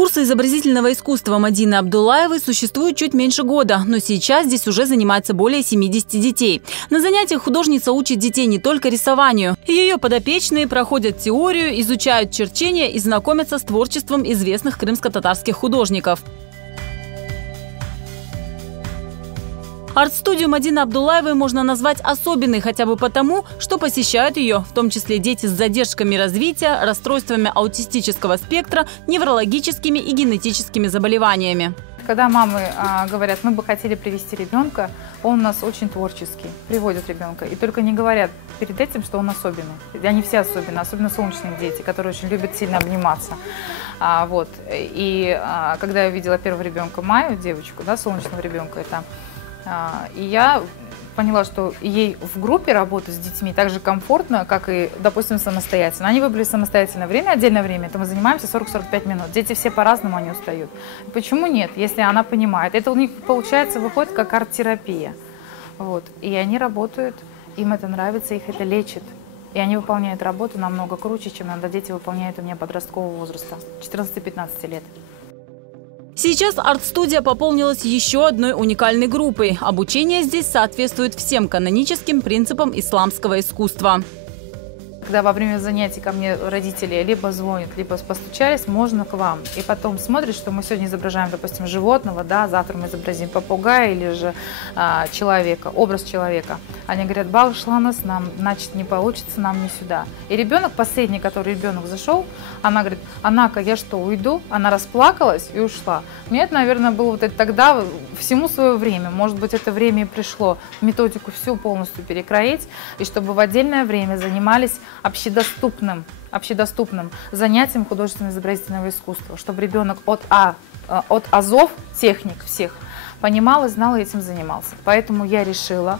Курсы изобразительного искусства Мадины Абдуллаевой существуют чуть меньше года, но сейчас здесь уже занимается более 70 детей. На занятиях художница учит детей не только рисованию. Ее подопечные проходят теорию, изучают черчение и знакомятся с творчеством известных крымско-татарских художников. Арт-студию Мадины Абдуллаевой можно назвать особенной хотя бы потому, что посещают ее, в том числе дети с задержками развития, расстройствами аутистического спектра, неврологическими и генетическими заболеваниями. Когда мамы говорят, мы бы хотели привести ребенка, он у нас очень творческий, приводят ребенка. И только не говорят перед этим, что он особенный. Они все особенные, особенно солнечные дети, которые очень любят сильно обниматься. Когда я увидела первого ребенка, Майю, девочку, да, солнечного ребенка, и я поняла, что ей в группе работать с детьми так же комфортно, как и, допустим, самостоятельно. Они выбрали самостоятельное время, отдельное время, это мы занимаемся 40-45 минут. Дети все по-разному, они устают. Почему нет, если она понимает? Это у них, получается, выходит как арт-терапия. И они работают, им это нравится, их это лечит. И они выполняют работу намного круче, чем иногда дети выполняют у меня подросткового возраста, 14-15 лет. Сейчас арт-студия пополнилась еще одной уникальной группой. Обучение здесь соответствует всем каноническим принципам исламского искусства. Когда во время занятий ко мне родители либо звонят, либо постучались, можно к вам. И потом смотришь, что мы сегодня изображаем, допустим, животного, да, завтра мы изобразим попугая или же человека, образ человека. Они говорят, Багышланас, нам, значит, не получится, нам не сюда. И ребенок, последний, который ребенок зашел, она говорит, Анака, я что, уйду? Она расплакалась и ушла. Мне это, наверное, было тогда всему свое время. Может быть, это время и пришло методику всю полностью перекроить, и чтобы в отдельное время занимались общедоступным занятием художественно-изобразительного искусства, чтобы ребенок от азов, техник всех, понимал и знал и этим занимался. Поэтому я решила,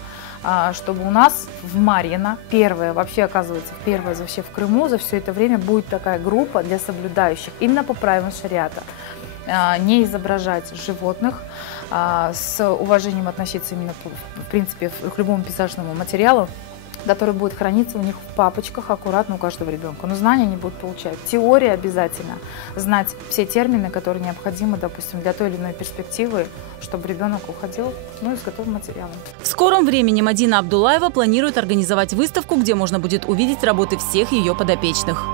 чтобы у нас в Марьино, вообще в Крыму за все это время будет такая группа для соблюдающих именно по правилам шариата. Не изображать животных, с уважением относиться именно, в принципе, к любому пейзажному материалу, который будет храниться у них в папочках аккуратно у каждого ребенка. Но знания они будут получать. Теория обязательно. Знать все термины, которые необходимы, допустим, для той или иной перспективы, чтобы ребенок уходил с готовым материалом. В скором времени Мадина Абдуллаева планирует организовать выставку, где можно будет увидеть работы всех ее подопечных.